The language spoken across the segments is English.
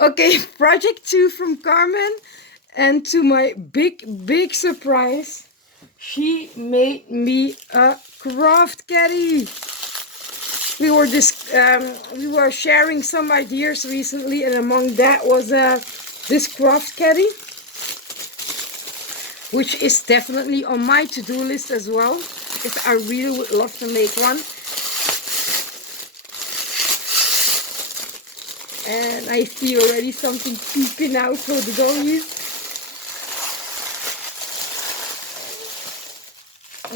Okay, project 2 from Carmen. And to my big surprise, she made me a craft caddy. We were sharing some ideas recently, and among that was this craft caddy, which is definitely on my to-do list as well, because I really would love to make one. And I see already something peeking out for the doggies.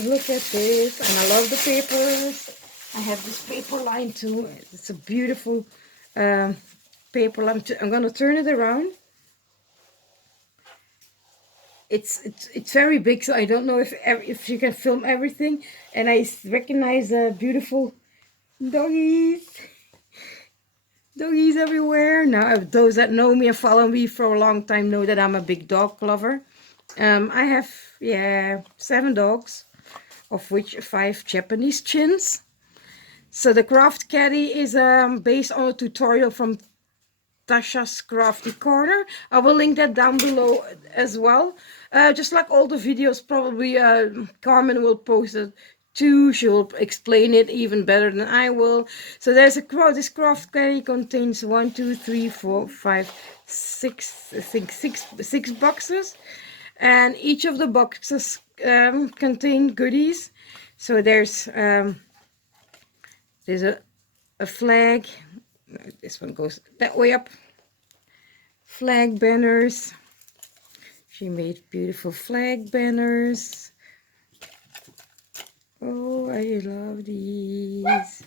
Look at this, and I love the papers. I have this paper line too. It's a beautiful paper line. I'm gonna turn it around. It's very big, so I don't know if you can film everything. And I recognize beautiful doggies. Doggies everywhere. Now, those that know me and follow me for a long time know that I'm a big dog lover. I have, yeah, 7 dogs, of which 5 Japanese chins. So the craft caddy is based on a tutorial from Tasha's Crafty Corner. I will link that down below as well. Just like all the videos, probably Carmen will post it too. She will explain it even better than I will. So there's this craft caddy contains 1, 2, 3, 4, 5, 6, I think six boxes, and each of the boxes contain goodies. So there's a flag. This one goes that way up. Flag banners. She made beautiful flag banners. Oh, I love these.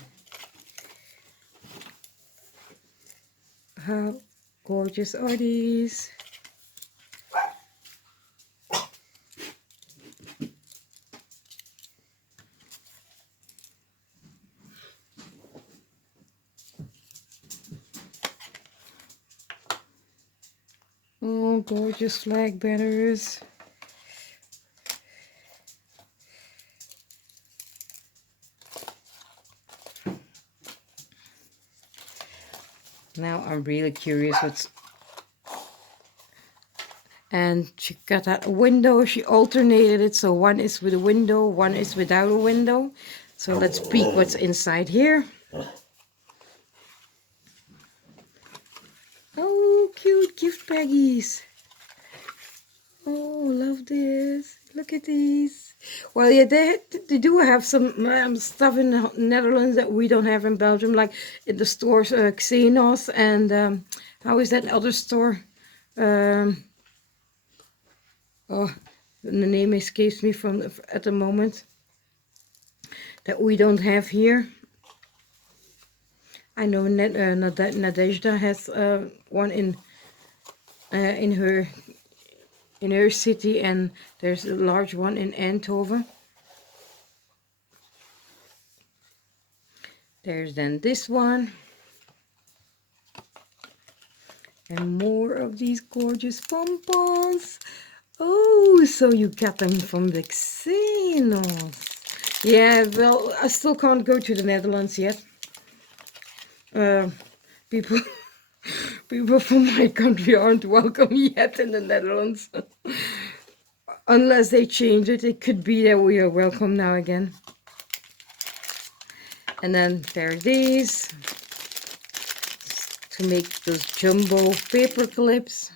How gorgeous are these? Oh, gorgeous flag banners. Now I'm really curious what's... And she got that window. She alternated it, so one is with a window, one is without a window. So let's peek what's inside here. Oh, cute gift baggies. Oh, love this. Look at these. Well, yeah, they do have some stuff in the Netherlands that we don't have in Belgium, like in the stores, Xenos, and how is that other store? Oh, the name escapes me at the moment. That we don't have here. I know Nadezhda has one in her city, and there's a large one in Eindhoven. There's then this one. And more of these gorgeous pompons. Oh, so you got them from the Xenos. Yeah, well, I still can't go to the Netherlands yet. People people from my country aren't welcome yet in the Netherlands. Unless they change it, it could be that we are welcome now again. And then there are these to make those jumbo paper clips.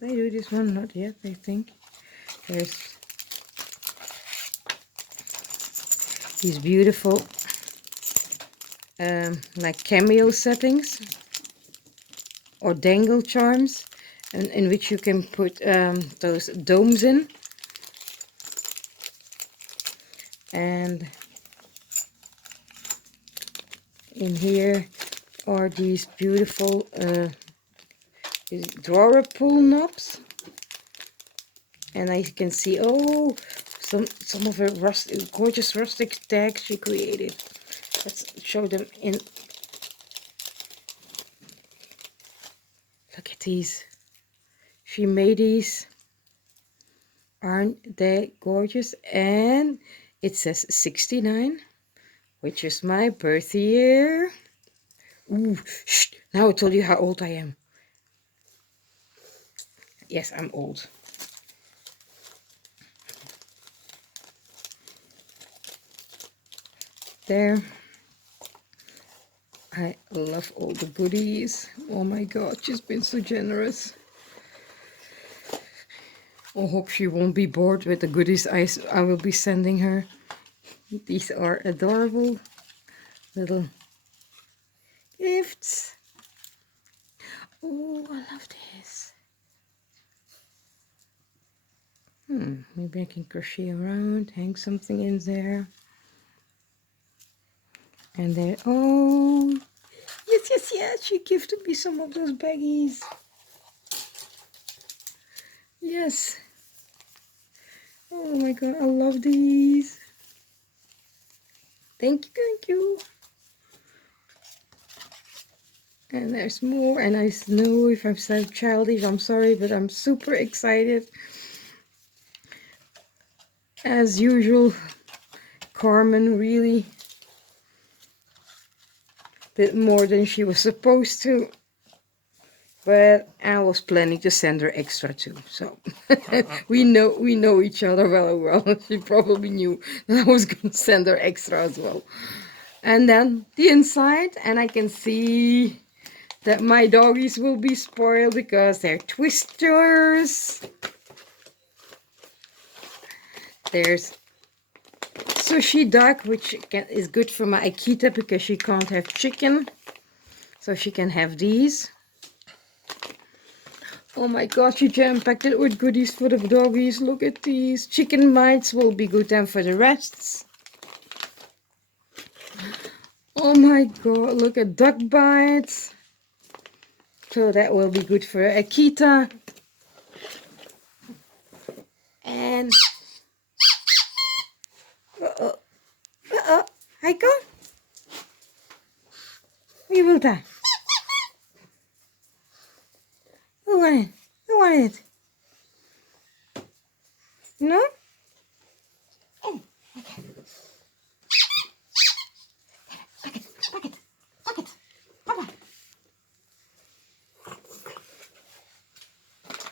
Did I do this one? Not yet, I think. There's these beautiful like cameo settings or dangle charms, and in which you can put those domes in. And in here are these beautiful drawer pull knobs, and I can see, oh, some of her gorgeous rustic tags she created. Let's show them in. Look at these. She made these. Aren't they gorgeous? And it says 69, which is my birth year. Ooh, shh, now I told you how old I am. Yes, I'm old. There. I love all the goodies. Oh my god, she's been so generous. I hope she won't be bored with the goodies I will be sending her. These are adorable little gifts. Oh, I love this. Maybe I can crochet around, hang something in there. And then, oh, yes, she gifted me some of those baggies. Yes. Oh my god, I love these. Thank you. And there's more, and I know if I'm so childish, I'm sorry, but I'm super excited. As usual, Carmen really did more than she was supposed to. But I was planning to send her extra too, so we know each other well. She probably knew that I was gonna send her extra as well. And then the inside, and I can see that my doggies will be spoiled because they're twisters. There's sushi duck, which is good for my Akita because she can't have chicken, so she can have these. Oh my gosh, she jam-packed it with goodies for the doggies. Look at these. Chicken mites will be good then for the rests. Oh my god, look at duck bites. So that will be good for Akita. And... Heiko? Wie wil dat? Who want it? Who want it? No? Oh, okay. Bucket. Papa.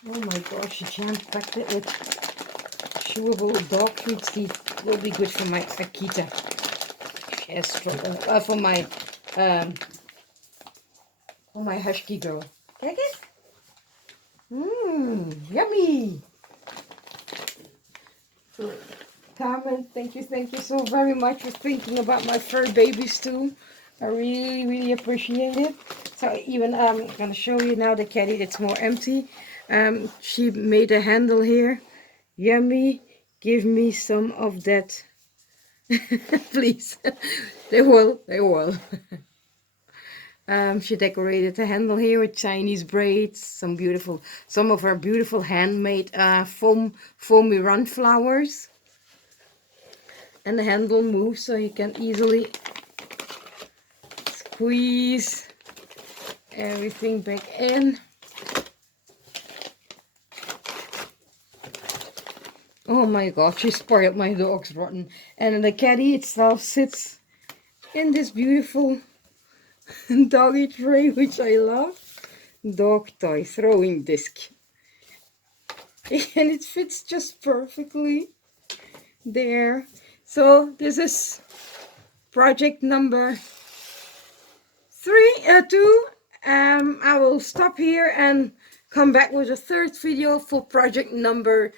Oh my gosh, she jam-packed it with chewable dog treats. These will be good for my Akita. She has trouble. For my husky girl. Kijk eens. Yummy. Carmen, thank you so very much for thinking about my fur babies too. I really appreciate it. So even I'm gonna show you now the caddy that's more empty. She made a handle here. Yummy, give me some of that. Please. They will. She decorated the handle here with Chinese braids, some of her beautiful handmade foamy run flowers. And the handle moves so you can easily squeeze everything back in. Oh my god, she spoiled my dog's rotten. And the caddy itself sits in this beautiful doggy tray, which I love. Dog toy throwing disc. And it fits just perfectly there. So this is project number 2. I will stop here and come back with a third video for project number